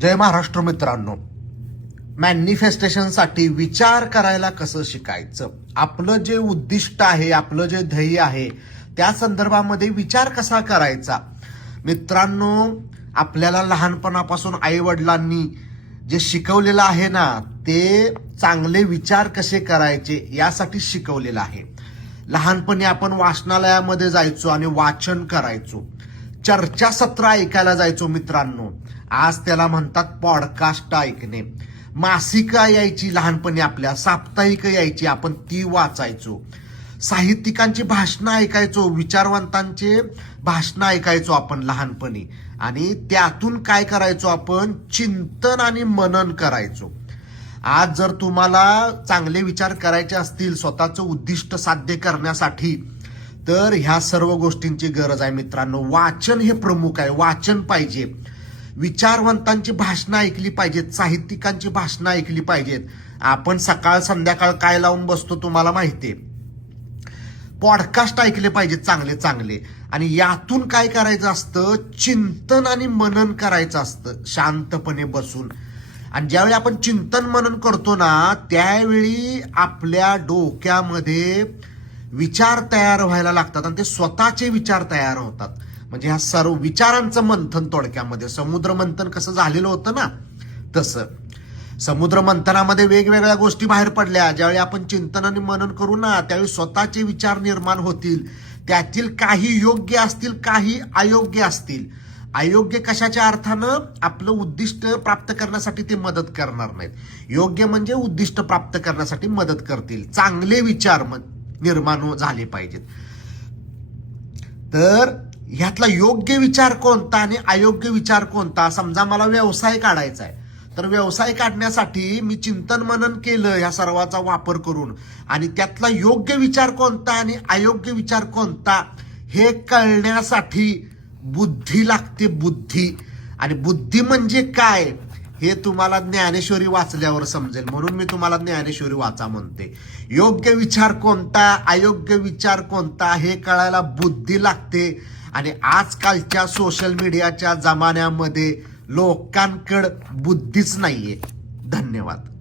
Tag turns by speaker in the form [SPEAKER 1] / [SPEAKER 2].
[SPEAKER 1] जय महाराष्ट्र मित्रांनो. मॅनिफेस्टेशनसाठी विचार करायला कसं शिकायचं? आपलं जे उद्दिष्ट आहे आपलं जे ध्येय आहे त्या संदर्भामध्ये विचार कसा करायचा? मित्रांनो आपल्याला लहानपणापासून आई वडिलांनी जे शिकवलेलं आहे ना ते चांगले विचार कसे करायचे यासाठी शिकवलेलं आहे. लहानपणी आपण वाचनालयामध्ये जायचो आणि वाचन करायचो. चर्चासत्र ऐकायला जायचो मित्रांनो. आज त्याला म्हणतात पॉडकास्ट ऐकणे. मासिका यायची लहानपणी आपल्या साप्ताहिक यायची आपण ती वाचायचो. साहित्यिकांची भाषणं ऐकायचो विचारवंतांचे भाषणं ऐकायचो आपण लहानपणी. आणि त्यातून काय करायचो आपण? चिंतन आणि मनन करायचो. आज जर तुम्हाला चांगले विचार करायचे असतील स्वतःचं उद्दिष्ट साध्य करण्यासाठी तर ह्या सर्व गोष्टींची गरज आहे मित्रांनो. वाचन हे प्रमुख आहे. वाचन पाहिजे. विचारवंतांची भाषणं ऐकली पाहिजेत साहित्यिकांची भाषणं ऐकली पाहिजेत. आपण सकाळ संध्याकाळ काय लावून बसतो तुम्हाला माहितीये. पॉडकास्ट ऐकले पाहिजेत चांगले चांगले. आणि यातून काय करायचं असतं? चिंतन आणि मनन करायचं असतं शांतपणे बसून. आणि ज्यावेळी आपण चिंतन मनन करतो ना त्यावेळी आपल्या डोक्यामध्ये विचार तयार व्हायला लागतात आणि ते स्वतःचे विचार तयार होतात. म्हणजे ह्या सर्व विचारांचं मंथन थोडक्यामध्ये समुद्र मंथन कसं झालेलं होतं ना तसं. समुद्र मंथनामध्ये वेगवेगळ्या गोष्टी बाहेर पडल्या. ज्यावेळी आपण चिंतन आणि मनन करू ना त्यावेळी स्वतःचे विचार निर्माण होतील. त्यातील काही योग्य असतील काही अयोग्य असतील. अयोग्य कशाच्या अर्थानं? आपलं उद्दिष्ट प्राप्त करण्यासाठी ते मदत करणार नाहीत. योग्य म्हणजे उद्दिष्ट प्राप्त करण्यासाठी मदत करतील. चांगले विचार निर्माण झाले पाहिजेत. तर ह्यातला योग्य विचार कोणता आणि अयोग्य विचार कोणता? समजा मला व्यवसाय काढायचा आहे. तर व्यवसाय काढण्यासाठी मी चिंतन मनन केलं ह्या सर्वाचा वापर करून. आणि त्यातला योग्य विचार कोणता आणि अयोग्य विचार कोणता हे कळण्यासाठी बुद्धी लागते बुद्धी. आणि बुद्धी म्हणजे काय? हे तुम्हाला ज्ञानेश्वरी वाचल्यावर समजेल. म्हणून मी तुम्हाला ज्ञानेश्वरी वाचा म्हणते. योग्य विचार कोणता अयोग्य विचार कोणता हे कळायला बुद्धी लागते. आणि आजकालच्या सोशल मीडियाच्या जमान्यामध्ये लोकांकडं बुद्धीच नाहीये. धन्यवाद.